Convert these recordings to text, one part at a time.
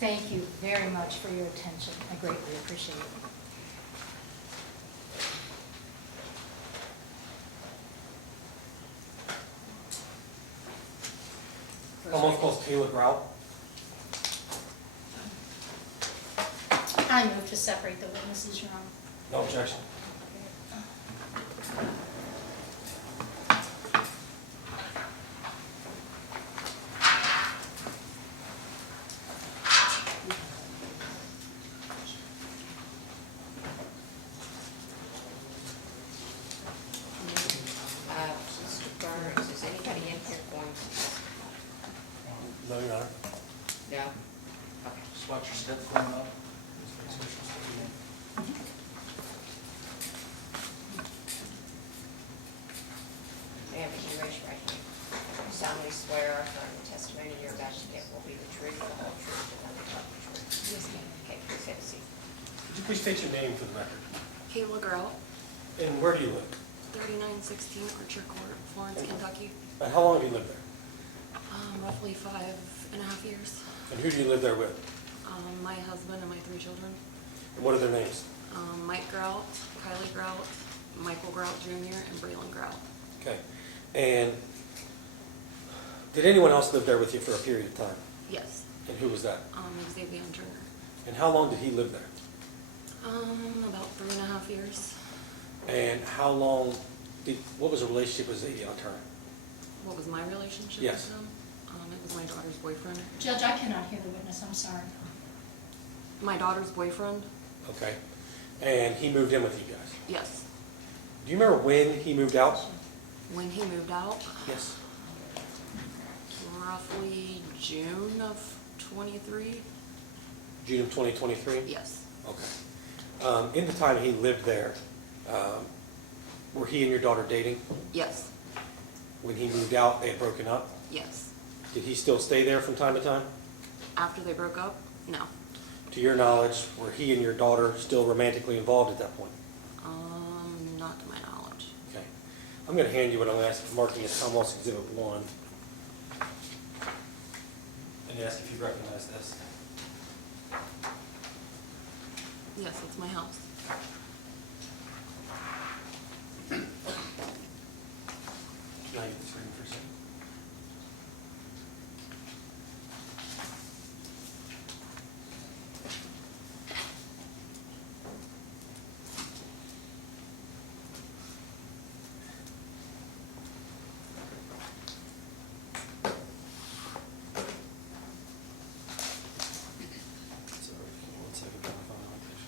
Thank you very much for your attention. I greatly appreciate it. Someone called Kayla Grout. I move to separate the witnesses, Your Honor. No objection. Mr. Burns, is anybody in here going to testify? No, Your Honor. No? Okay. Just watch your step going up. Ma'am, as you raise your right hand, you solemnly swear or affirm the testimony you're about to give will be the truth, the whole truth, and nothing but the truth? Yes, ma'am. Okay, please have a seat. Could you please state your name for the record? Kayla Grout, And where do you live? 3916 Archer Court, Florence, Kentucky. And how long have you lived there? Roughly 5.5 years. And who do you live there with? My husband and my 3 children. And what are their names? Mike Grout, Kylie Grout, Michael Grout Jr., and Braylon Grout. Okay. And did anyone else live there with you for a period of time? Yes. And who was that? Xavier Turner. And how long did he live there? About 3.5 years. And how long what was the relationship with Xavier Turner? What was my relationship Yes. with him? It was my daughter's boyfriend. Judge, I cannot hear the witness. I'm sorry. My daughter's boyfriend? Okay. And he moved in with you guys. Yes. Do you remember when he moved out? When he moved out, Yes. roughly June of 23. June of 2023? Yes. Okay. In the time he lived there, were he and your daughter dating? Yes. When he moved out, they had broken up? Yes. Did he still stay there from time to time? After they broke up? No. To your knowledge, were he and your daughter still romantically involved at that point? Not to my knowledge. Okay. I'm going to hand you what I'm asking, marking as Commonwealth's Exhibit 1. And ask if you recognize this. Yes, it's my house. Can I get this reading for a second? Sorry, give me 1 second. I'll find my page.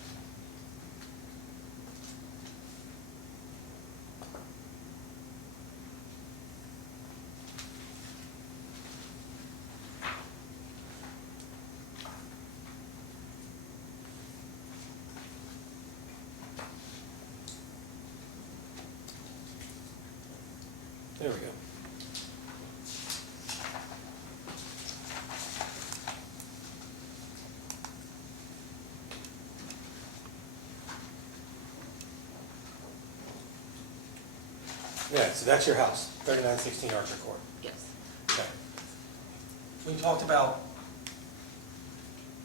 There we go. Yeah, so that's your house, 3916 Archer Court. Yes. Okay. We talked about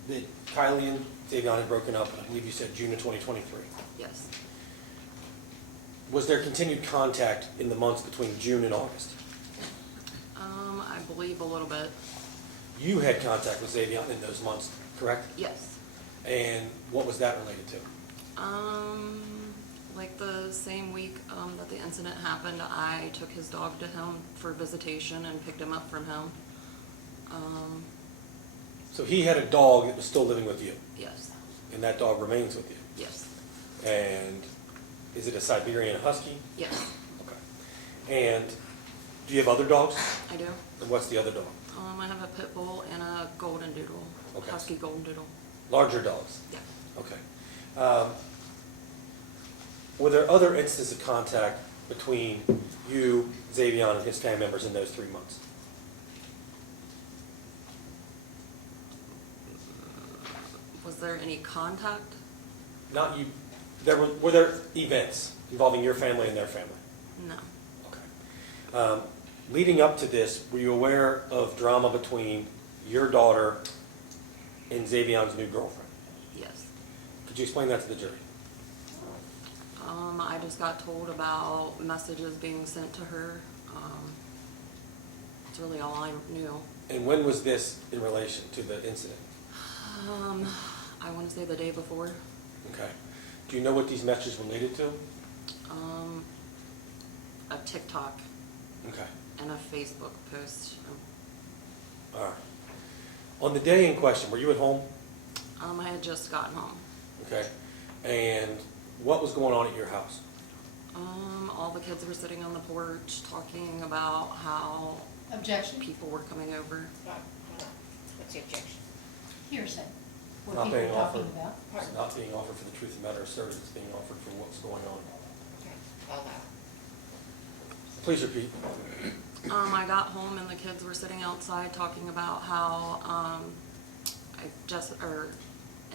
that Kylie and Davion had broken up, and I believe you said June of 2023. Yes. Was there continued contact in the months between June and August? I believe a little bit. You had contact with Davion in those months, correct? Yes. And what was that related to? Like the same week that the incident happened, I took his dog to him for visitation and picked him up from him. So he had a dog that was still living with you, Yes. and that dog remains with you. Yes. And is it a Siberian Husky? Yes. Okay. And do you have other dogs? I do. And what's the other dog? I have a pit bull and a golden doodle. Okay. Husky golden doodle. Larger dogs? Yeah. Okay. Were there other instances of contact between you, Xavion, and his family members in those 3 months? Was there any contact? Not you. Were there events involving your family and their family? No. Okay. Leading up to this, were you aware of drama between your daughter in Xavion's new girlfriend. Yes. Could you explain that to the jury? I just got told about messages being sent to her. That's really all I knew. And when was this in relation to the incident? I want to say the day before. Okay. Do you know what these messages related to? A TikTok Okay. and a Facebook post. All right. On the day in question, were you at home? I had just gotten home. Okay. And what was going on at your house? All the kids were sitting on the porch talking about how Objection? people were coming over. Hold on. What's the objection? Hearsay. What Not people being are talking offered. about. It's not being offered for the truth of the matter asserted, it's being offered for what's going on. Okay, all that. Please repeat. I got home and the kids were sitting outside talking about how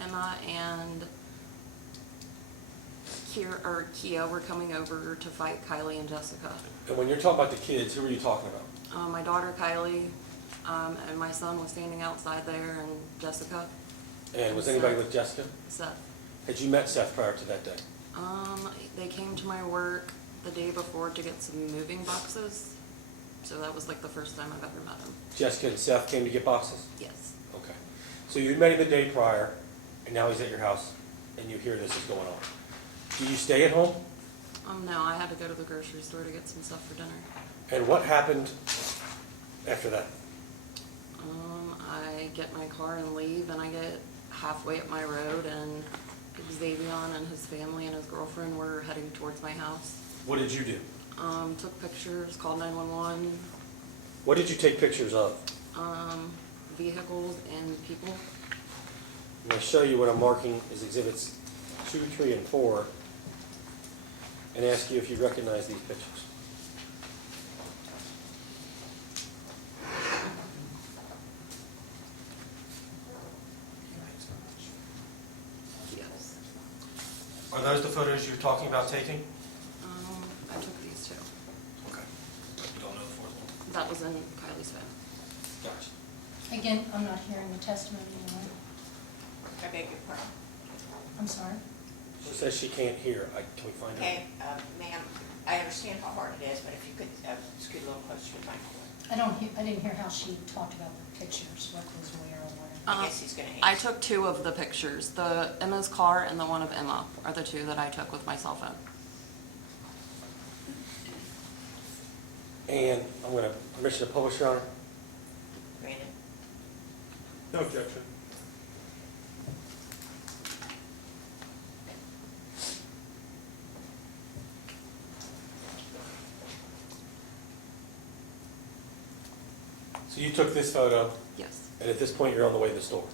Emma and Kia were coming over to fight Kylie and Jessica. And when you're talking about the kids, who are you talking about? My daughter Kylie and my son was standing outside there, and Jessica. And was anybody with Jessica? Seth. Had you met Seth prior to that day? They came to my work the day before to get some moving boxes. So that was like the first time I've ever met him. Jessica and Seth came to get boxes? Yes. Okay. So you met him the day prior, and now he's at your house, and you hear this is going on. Do you stay at home? No, I had to go to the grocery store to get some stuff for dinner. And what happened after that? I get my car and leave, and I get halfway up my road, and Xavion and his family and his girlfriend were heading towards my house. What did you do? Took pictures, called 911, What did you take pictures of? vehicles and people. I'm going to show you what I'm marking as exhibits 2, 3, and 4, and ask you if you recognize these pictures. Yes. Are those the photos you were talking about taking? I took these two. Okay. You don't know the fourth one? That was in Kylie's phone. Gotcha. Again, I'm not hearing the testimony anymore. I beg your pardon. I'm sorry. She says she can't hear. Can we find her? Okay, ma'am, I understand how hard it is, but if you could scoot a little closer to the microphone. I didn't hear how she talked about the pictures, what was where or where. I guess he's gonna I answer. took two of the pictures. The Emma's car and the one of Emma are the two that I took with my cell phone. And I'm going to permission to publish, Your Honor. Granted. No objection. So you took this photo, Yes. and at this point you're on the way to the store.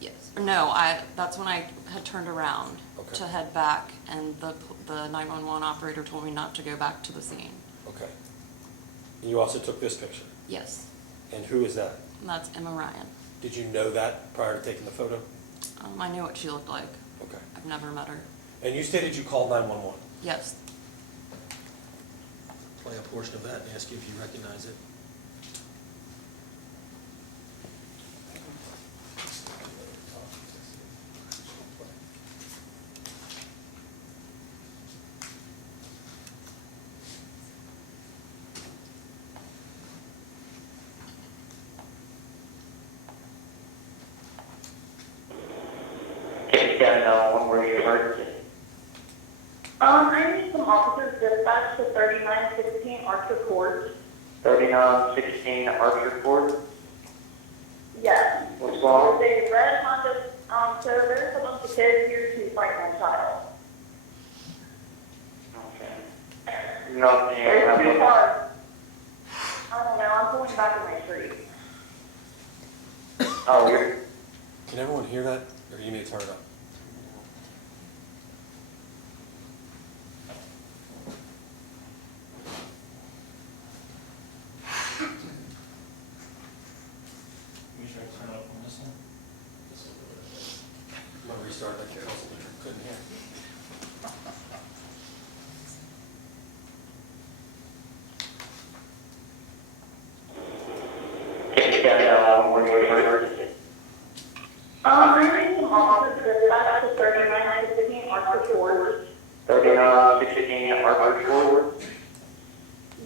Yes. No, that's when I had turned around Okay. to head back, and the 911 operator told me not to go back to the scene. Okay. And you also took this picture. Yes. And who is that? And that's Emma Ryan. Did you know that prior to taking the photo? I knew what she looked like. Okay. I've never met her. And you stated you called 911. Yes. Play a portion of that and ask you if you recognize it. One word emergency. I need some officers dispatched to 3916 Archer Court. 3916 Archer Court. Yes. What's wrong? There's a red Honda, so there's a bunch of kids here to fight my child. Okay. Nothing. There's two cars. I don't know, I'm pulling back in my street. Oh, you're. Can everyone hear that? Or do you need to turn it up? You should turn it up on this one. I'm going to restart that because I couldn't hear. One word emergency. I'm in officer, that's the 3916 Archer Ford. 3916 Archer Court.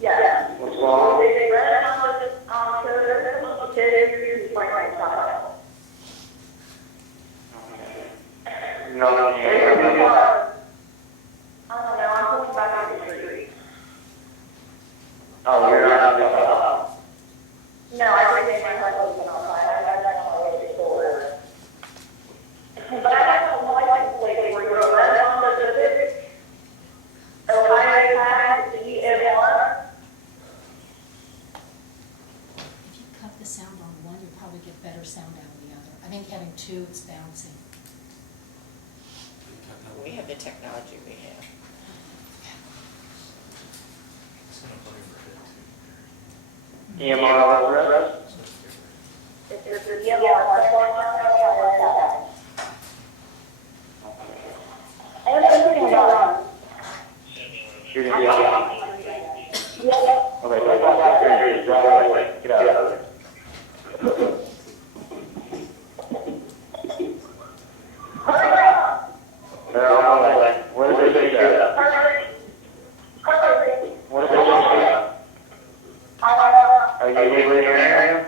Yes. What's wrong? They read on the, so there's a kid who's like my child. No, no, I don't know, I'm going back on the street. Oh, you're not on the No, I think my husband outside, I don't know what it's for. But I got a license plate for you, red on the Pacific, Ohio tag, CM1. If you cut the sound on one, you'll probably get better sound out of the other. I think having two, it's bouncing. We have the technology we have. It's gonna play for a bit too. EMR address? It's the CM1, Ohio tag. And everything's on. You're gonna be on. Okay, so I got that. Drive away. Get out of there. Hurry up! They're on the way. Where did they shoot at? Hurry! Hurry! What did they shoot at? Are you leaving your area?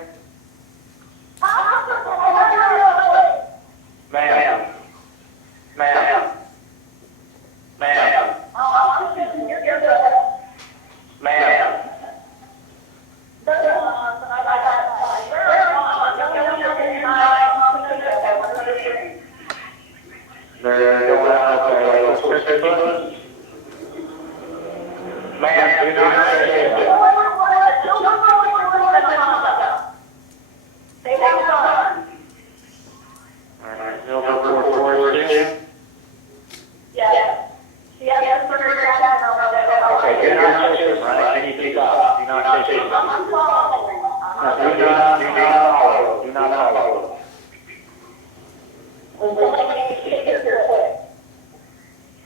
Ma'am. Ma'am. Ma'am. Ma'am. They're going out there like Christmas bus? Ma'am, do not say that. Alright, Silver 442. Okay, do not chase them, right? Can you stop? Do not chase them. Do not follow. Do not follow.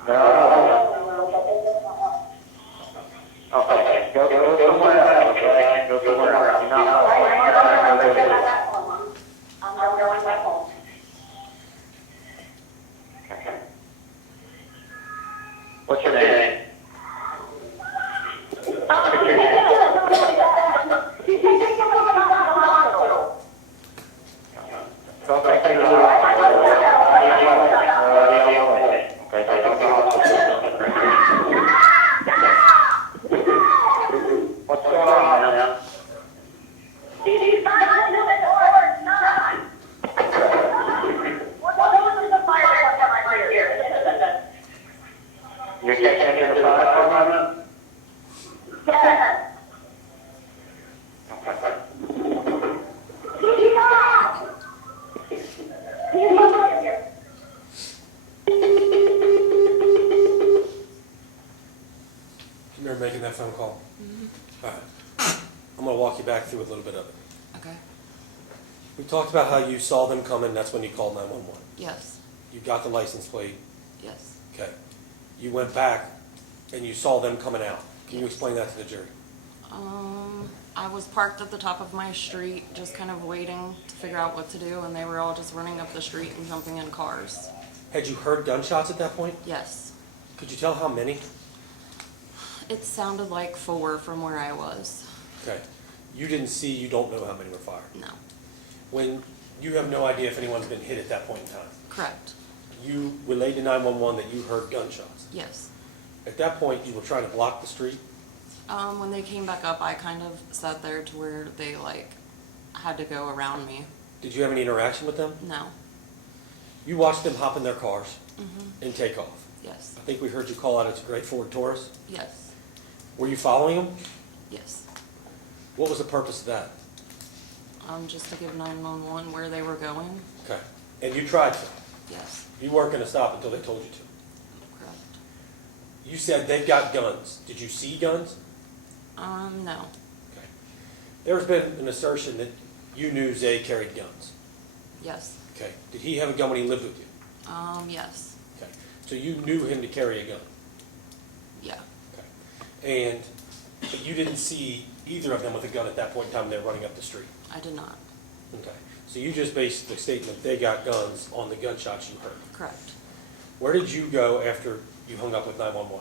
No. Okay, go somewhere else, okay? Go somewhere else. Do not follow. I'm going back home. Okay. What's your name? Go back to the hospital. Okay, take them to the hospital. What's going on, man? You're taking into the fire department? You remember making that phone call? All right. I'm gonna walk you back through a little bit of it. Okay. We talked about how you saw them coming, that's when you called 911. Yes. You got the license plate, Yes. okay. You went back and you saw them coming out. Can you explain that to the jury? I was parked at the top of my street, just kind of waiting to figure out what to do, and they were all just running up the street and jumping in cars. Had you heard gunshots at that point? Yes. Could you tell how many? It sounded like 4 from where I was. Okay. You didn't see, you don't know how many were fired. No. When you have no idea if anyone's been hit at that point in time. Correct. You relayed to 911 that you heard gunshots. Yes. At that point, you were trying to block the street. When they came back up, I kind of sat there to where they had to go around me. Did you have any interaction with them? No. You watched them hop in their cars Mm-hmm. and take off. Yes. I think we heard you call out it's a great Ford Taurus. Yes. Were you following them? Yes. What was the purpose of that? Just to give 911 where they were going. Okay. And you tried to. Yes. You weren't going to stop until they told you to. Correct. You said they've got guns. Did you see guns? No. Okay. There's been an assertion that you knew Zay carried guns. Yes. Okay. Did he have a gun when he lived with you? Yes. Okay. So you knew him to carry a gun. Yeah. But you didn't see either of them with a gun at that point in time when they were running up the street. I did not. Okay, so you just based the statement, they got guns, on the gunshots you heard. Correct. Where did you go after you hung up with 911?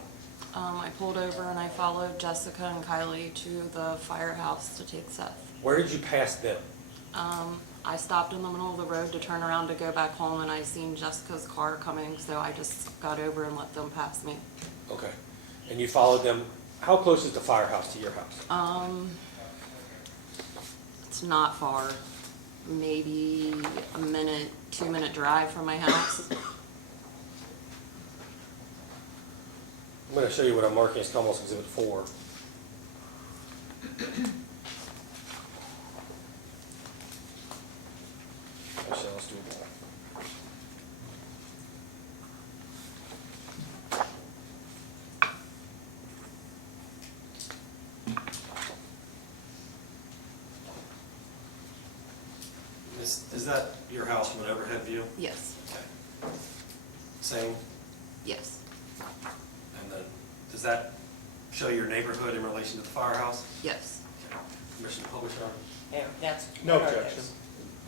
I pulled over and I followed Jessica and Kylie to the firehouse to take Seth. Where did you pass them? I stopped in the middle of the road to turn around to go back home, and I seen Jessica's car coming, so I just got over and let them pass me. Okay, and you followed them, how close is the firehouse to your house? It's not far, maybe a minute, 2-minute drive from my house. I'm gonna show you what I'm marking as Commonwealth Exhibit 4. Actually, let's do it. Is that your house from an overhead view? Yes, Okay. Same, yes, and then, does that show your neighborhood in relation to the firehouse? yes. Okay. Permission to publish on? Yeah, that's. No one of objection.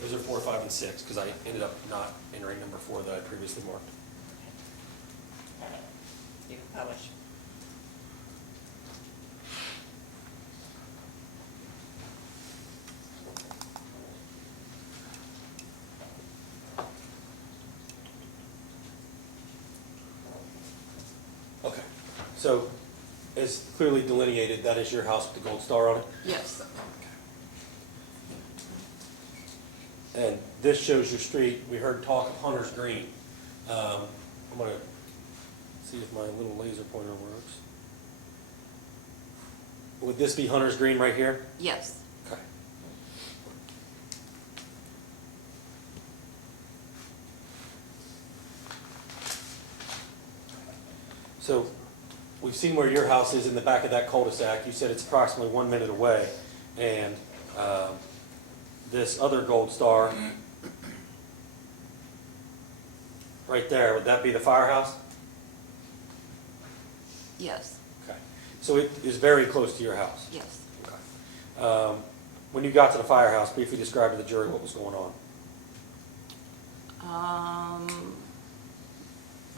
those. Those are 4, 5, and 6, because I ended up not entering number 4 that I previously marked. You can publish. Okay, so as clearly delineated, that is your house with the gold star on it? Yes, And this shows your street. We heard talk of Hunter's Green. I'm gonna see if my little laser pointer works. Would this be Hunter's Green right here? yes, Okay. So we've seen where your house is in the back of that cul-de-sac. You said it's approximately 1 minute away. And this other gold star right there, would that be the firehouse? yes, Okay. So it is very close to your house? yes. Okay. When you got to the firehouse, briefly describe to the jury what was going on.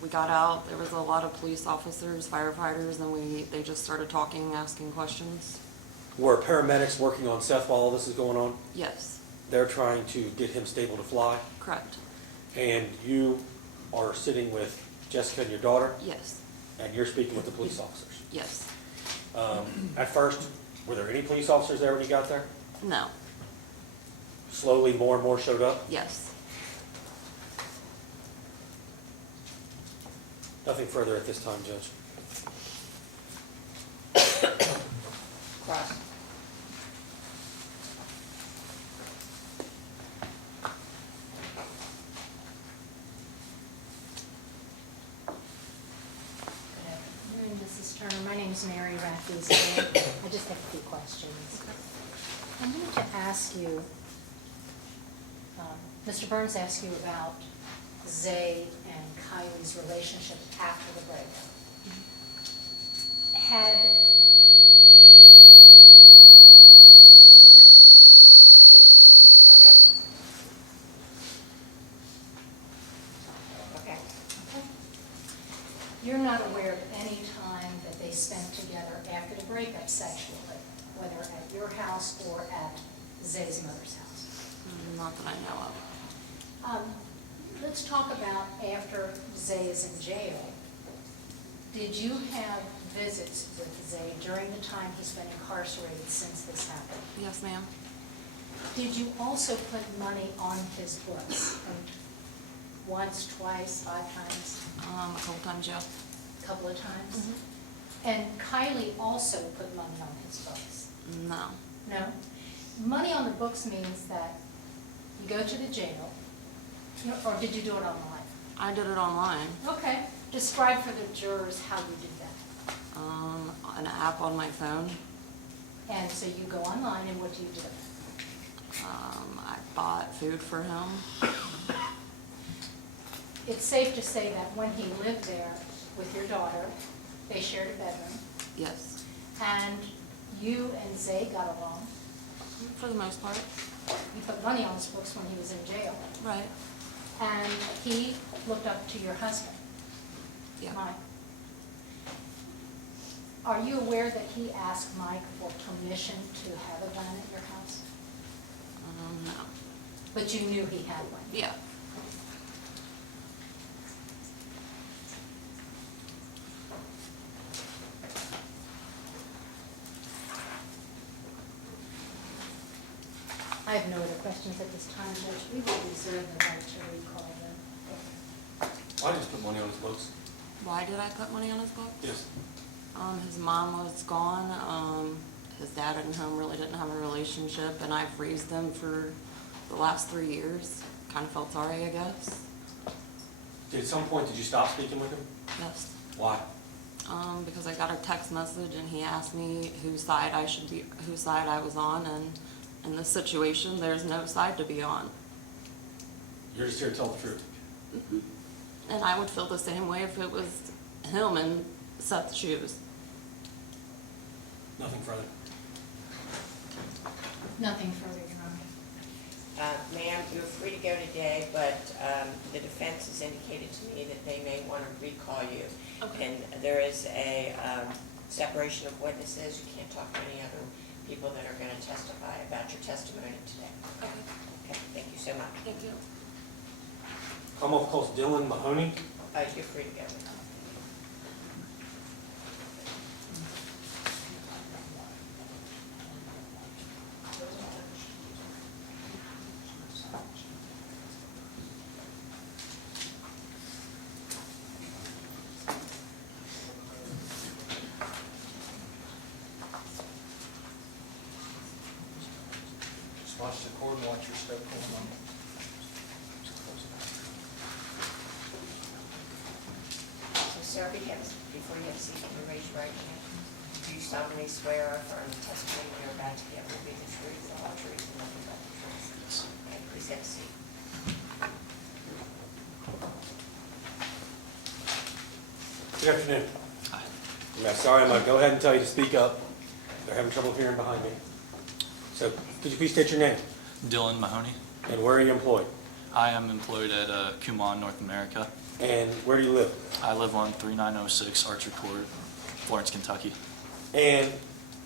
We got out, there was a lot of police officers, firefighters, and they just started talking, asking questions. Were paramedics working on Seth while all this is going on? Yes, They're trying to get him stable to fly, correct, and you are sitting with Jessica and your daughter, yes, and you're speaking with the police officers. yes, At first, were there any police officers there when you got there? no, Slowly, more and more showed up? yes. Nothing further at this time, Judge. Cross. Good afternoon, Mrs. Turner. My name is Mary Rathie's. I just have a few questions. I wanted to ask you, Mr. Burns asked you about Zay and Kylie's relationship after the breakup. Had Okay. You're not aware of any time that they spent together after the breakup sexually, whether at your house or at Zay's mother's house? Not that I know of. Let's talk about after Zay is in jail. Did you have visits with Zay during the time he's been incarcerated since this happened? Yes, ma'am. Did you also put money on his books? Once, twice, 5 times, A couple times, yeah. a couple of times? And Kylie also put money on his books? No, No? Money on the books means that you go to the jail, or did you do it online? I did it online. Okay, describe for the jurors how you did that. An app on my phone. And so you go online, and what do you do? I bought food for him. It's safe to say that when he lived there with your daughter, they shared a bedroom, Yes, and you and Zay got along. for the most part. you put money on his books when he was in jail. Right. And he looked up to your husband, Yeah. Mike. Are you aware that he asked Mike for permission to have a gun at your house? No. But you knew he had one? Yeah. I have no other questions at this time, Judge. We will reserve the right to recall them. Why did you put money on his books? Why did I put money on his books? Yes. His mom was gone. His dad and him really didn't have a relationship, and I've raised them for the last 3 years. Kind of felt sorry, I guess. At some point, did you stop speaking with him? Yes. Why? Because I got a text message and he asked me whose side I was on, and in this situation, there's no side to be on. You're just here to tell the truth. And I would feel the same way if it was him in Seth's shoes. Nothing further. Nothing further, Your Honor. Ma'am, you're free to go today, but the defense has indicated to me that they may want to recall you. Okay. And there is a separation of witnesses. You can't talk to any other people that are going to testify about your testimony today. Okay. Okay, thank you so much. Thank you. Commonwealth calls Dylan Mahoney. You're free to go. Just watch the cord and watch your step going on. So, sir, before you have a seat, can you raise your right hand? Do you solemnly swear or affirm the testimony you're about to give will be the truth, the whole truth, and nothing but the truth? Okay, please have a seat. Good afternoon. Hi. I'm sorry, I'm going to go ahead and tell you to speak up. They're having trouble hearing behind me. So, could you please state your name? Dylan Mahoney. And where are you employed? I am employed at Kumon, North America. And where do you live? I live on 3906 Archer Court, Florence, Kentucky. And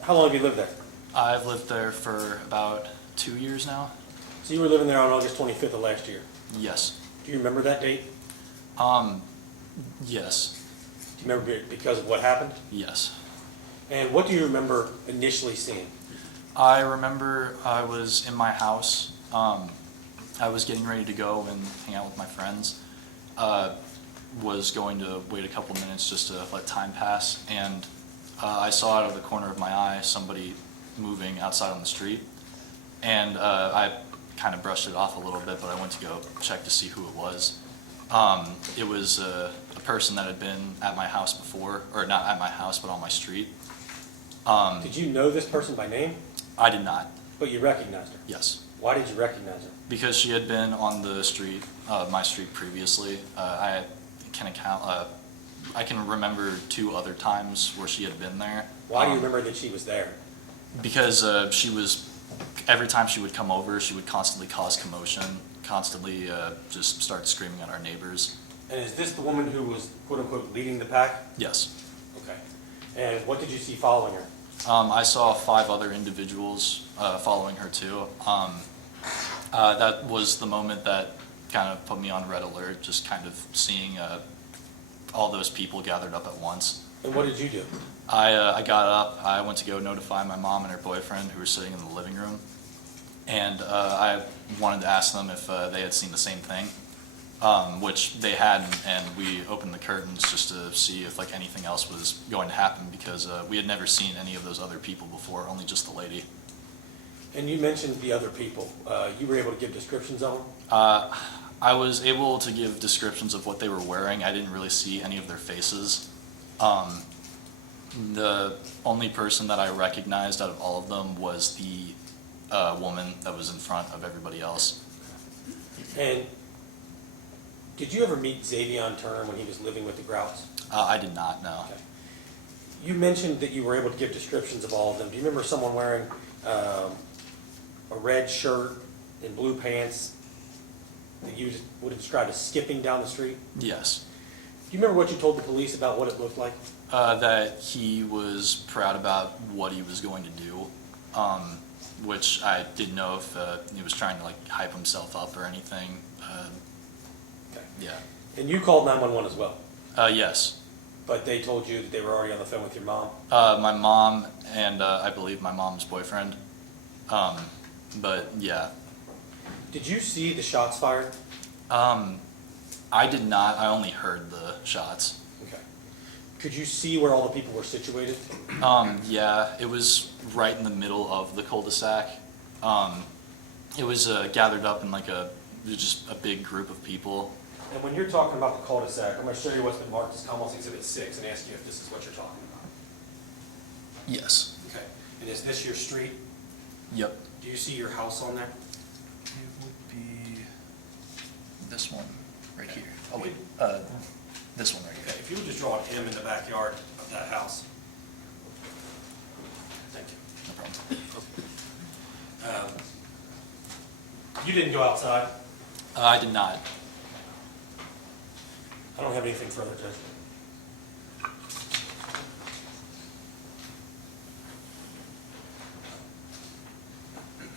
how long have you lived there? I've lived there for about 2 years now. So you were living there on August 25th of last year. Yes. Do you remember that date? Yes. Do you remember it because of what happened? Yes. And what do you remember initially seeing? I remember I was in my house. I was getting ready to go and hang out with my friends. Was going to wait a couple minutes just to let time pass, and I saw out of the corner of my eye somebody moving outside on the street, and I kind of brushed it off a little bit, but I went to go check to see who it was. It was a person that had been at my house before, or not at my house, but on my street. Did you know this person by name? I did not. But you recognized her? Yes. Why did you recognize her? Because she had been on the street, my street previously. I can remember 2 other times where she had been there. Why do you remember that she was there? Because she was, every time she would come over, she would constantly cause commotion, constantly just start screaming at our neighbors. And is this the woman who was, quote unquote, leading the pack? Yes. Okay. And what did you see following her? I saw 5 other individuals following her too. That was the moment that kind of put me on red alert, just kind of seeing all those people gathered up at once. And what did you do? I got up, I went to go notify my mom and her boyfriend who were sitting in the living room, and I wanted to ask them if they had seen the same thing, which they hadn't, and we opened the curtains just to see if like anything else was going to happen, because we had never seen any of those other people before, only just the lady. And you mentioned the other people. You were able to give descriptions of them? I was able to give descriptions of what they were wearing. I didn't really see any of their faces. The only person that I recognized out of all of them was the woman that was in front of everybody else. And did you ever meet Xavion Turner when he was living with the Grouts? I did not, no. Okay. You mentioned that you were able to give descriptions of all of them. Do you remember someone wearing a red shirt in blue pants that you would have described as skipping down the street? Yes. Do you remember what you told the police about what it looked like? That he was proud about what he was going to do, which I didn't know if he was trying to like hype himself up or anything. Okay. Yeah. And you called 911 as well, Yes. but they told you that they were already on the phone with your mom? My mom and I believe my mom's boyfriend. But yeah. Did you see the shots fired? I did not. I only heard the shots. Okay. Could you see where all the people were situated? Yeah, it was right in the middle of the cul-de-sac. It was gathered up in like just a big group of people. And when you're talking about the cul-de-sac, I'm going to show you what's been marked as Commonwealth Exhibit 6 and ask you if this is what you're talking about. Yes. Okay. And is this your street? Yep. Do you see your house on there? It would be this one right here. Oh wait, this one right Okay, if you would just draw an M in the backyard of that house. Thank you. No problem. You didn't go outside? I did not. I don't have anything further, Judge.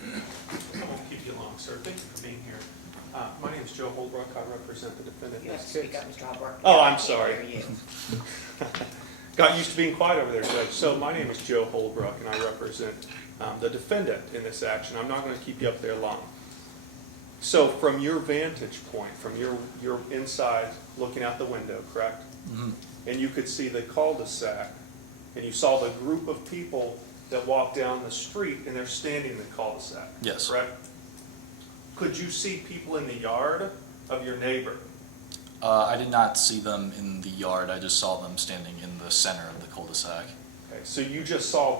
I won't keep you long, sir. Thank you for being here. My name is Joe Holbrook. I represent the defendant in You have to this speak case. up, Mr. Albert. Oh, I I'm can't sorry. hear you. Got used to being quiet over there, Judge. So my name is Joe Holbrook, and I represent the defendant in this action. I'm not going to keep you up there long. So from your vantage point, from your inside looking out the window, correct? Mhm. And you could see the cul-de-sac, and you saw the group of people that walked down the street, and they're standing in the cul-de-sac. Yes. Correct? Could you see people in the yard of your neighbor? I did not see them in the yard. I just saw them standing in the center of the cul-de-sac. Okay, so you just saw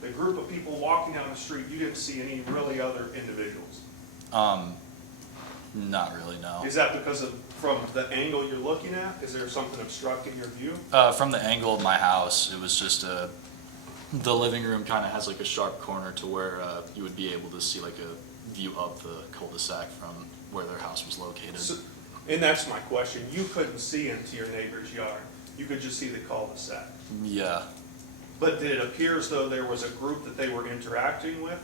the group of people walking down the street, you didn't see any really other individuals? Not really, no. Is that because of, from the angle you're looking at, is there something obstructing your view? From the angle of my house, it was just the living room kind of has like a sharp corner to where you would be able to see like a view of the cul-de-sac from where their house was located. So- And that's my question, you couldn't see into your neighbor's yard, you could just see the cul-de-sac. Yeah. But did it appear as though there was a group that they were interacting with?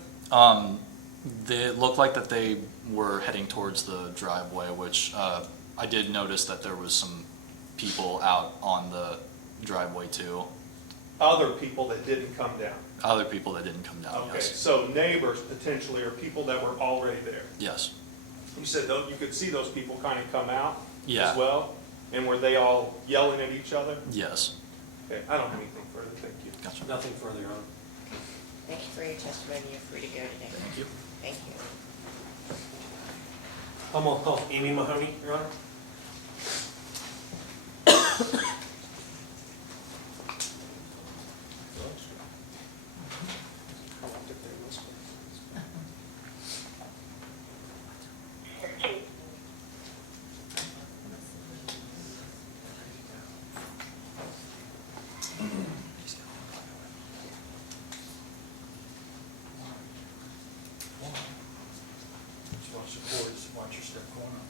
It looked like that they were heading towards the driveway, which I did notice that there was some people out on the driveway too. Other people that didn't come down? Other people that didn't come down, Okay, yes. so neighbors potentially, or people that were already there? Yes. You said though, you could see those people kind of come out Yeah. as well? And were they all yelling at each other? Yes. Okay, I don't have anything further, thank you. Gotcha. Nothing further, Your Honor. Thank you for your testimony. You're free to go today. Thank you. Thank you. I'm going to call Amy Mahoney, Your Honor. Just watch the boards, watch your step going up.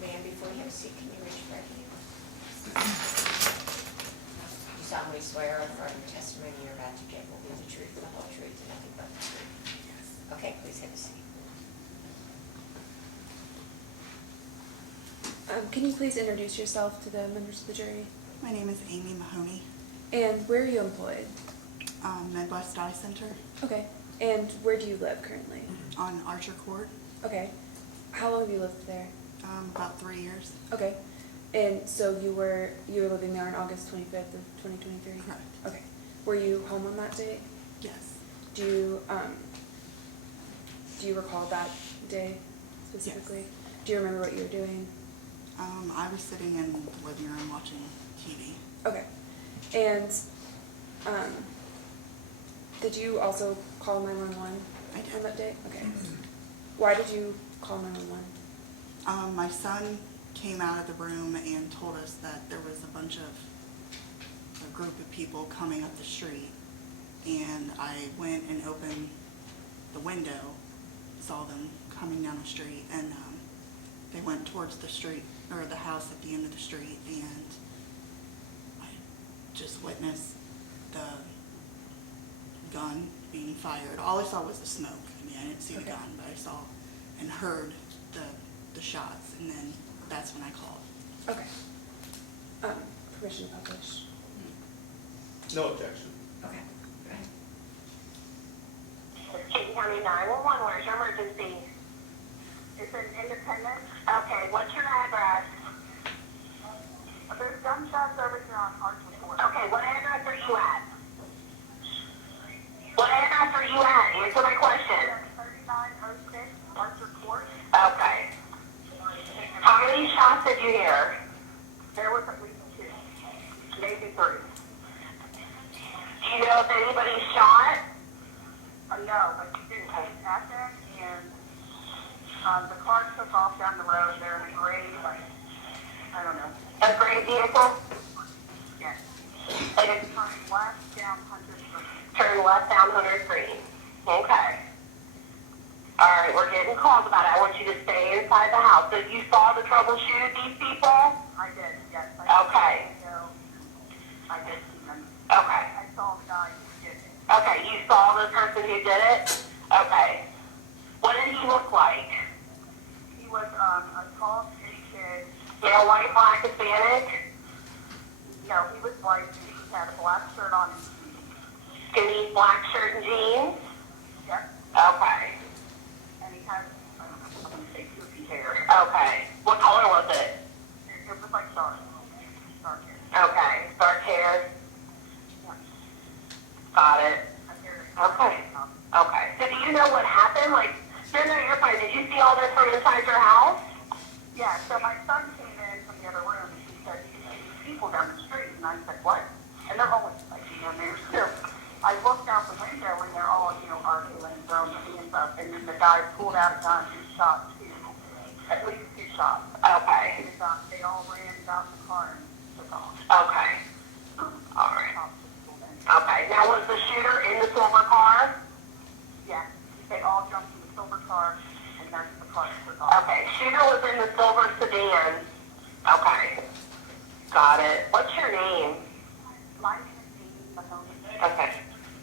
Ma'am, before you have a seat, can you raise your right hand? You solemnly swear or affirm the testimony you're about to give will be the truth, the whole truth, and nothing but the truth? Yes. Okay, please have a seat. Can you please introduce yourself to the members of the jury? My name is Amy Mahoney, And where are you employed? Midwest Eye Center Okay. And where do you live currently? on Archer Court, Okay. How long have you lived there? about 3 years. Okay. And so you were living there on August 25th of 2023? Correct. Okay. Were you home on that date? Yes. Do you recall that day specifically? Do you remember what you were doing? I was sitting in the living room watching TV. Okay. And did you also call 911 I did. on that day? Okay. Why did you call 911? My son came out of the room and told us that there was a group of people coming up the street, and I went and opened the window, saw them coming down the street, and they went towards the street, or the house at the end of the street, and I just witnessed the gun being fired. All I saw was the smoke. I mean, I didn't see the Okay. gun, but I saw and heard the shots, and then that's when I called. Okay. Permission to publish. No objection. Okay, go ahead. King County 911, where's your emergency? It's in Independence. Okay, what's your address? There's gunshots over here on Archer Court. Okay, what address are you at? What address are you at? Answer my question. 3906 Archer Court. Okay. How many shots did you hear? There was at least 2, maybe 3. Do you know if anybody shot? No, but you did at that, and the car took off down the road. They're in a gray, like, I don't know. A gray vehicle? Yes. And it's turning left down 100 Street. Turn left down 100 Street. Okay. All right, we're getting calls about it. I want you to stay inside the house. So you saw the troubleshoot these people? I did, yes. Okay. I did see them. Okay. I saw the guy who did it. Okay, you saw the person who did it? Okay. What did he look like? He was a tall, skinny kid. Male, white, black, Hispanic? No, he was white. He had a black shirt on and jeans. Skinny black shirt and jeans? Yep. Okay. And he had, I'm going to say poofy hair. Okay. What color was it? It was like dark. Dark hair. Okay. Dark hair. Yeah. Got it. Okay. Okay. So do you know what happened? Like, no, you're fine. Did you see all this from inside your house? Yeah, so my son came in from the other room and he said, you see these people down the street. And I said, what? And they're always like, they're still. I looked out the window and they're all, arguing, throwing their hands up. And then the guy pulled out a gun and shot 2, at least 2 shots. Okay. And they all ran out in the car and took off. Okay. All right. Okay. Now, was the shooter in the silver car? Yeah. They all jumped in the silver car, and then the car took off. Okay. Shooter was in the silver sedan. Okay. Got it. What's your name? My name is Amy Mahoney. Okay.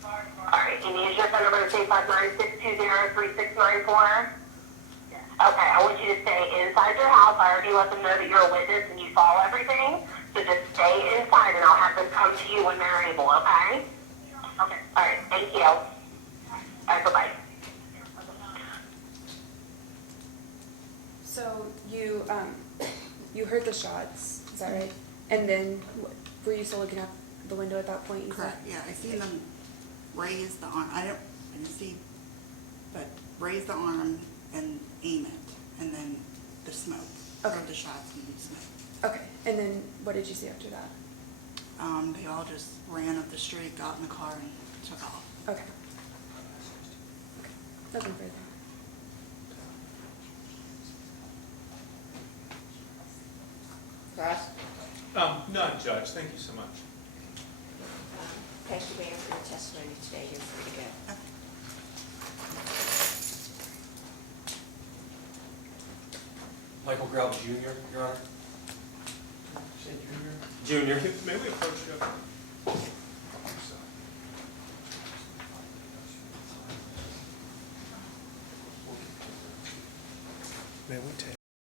All right. Can you use your phone number to say 596203694? Yeah. Okay. I want you to stay inside your house. I already let them know that you're a witness and you saw everything. So just stay inside, and I'll have them come to you when they're able, okay? Okay. All right. Thank you. All right. Bye-bye. So you you heard the shots, is that right? And then were you still looking out the window at that point? you said? Correct, yeah, I seen them raise the arm, I didn't see, but raise the arm and aim it, and then the smoke. Okay. Heard the shots and the smoke. Okay, and then what did you see after that? They all just ran up the street, got in the car, and took off. Okay. Nothing further. Russ? None, Judge. Thank you so much. Thank you, Mayor, for your testimony today. You're free to go. Michael Grau Jr., Your Honor. Junior. May we approach you? May we take?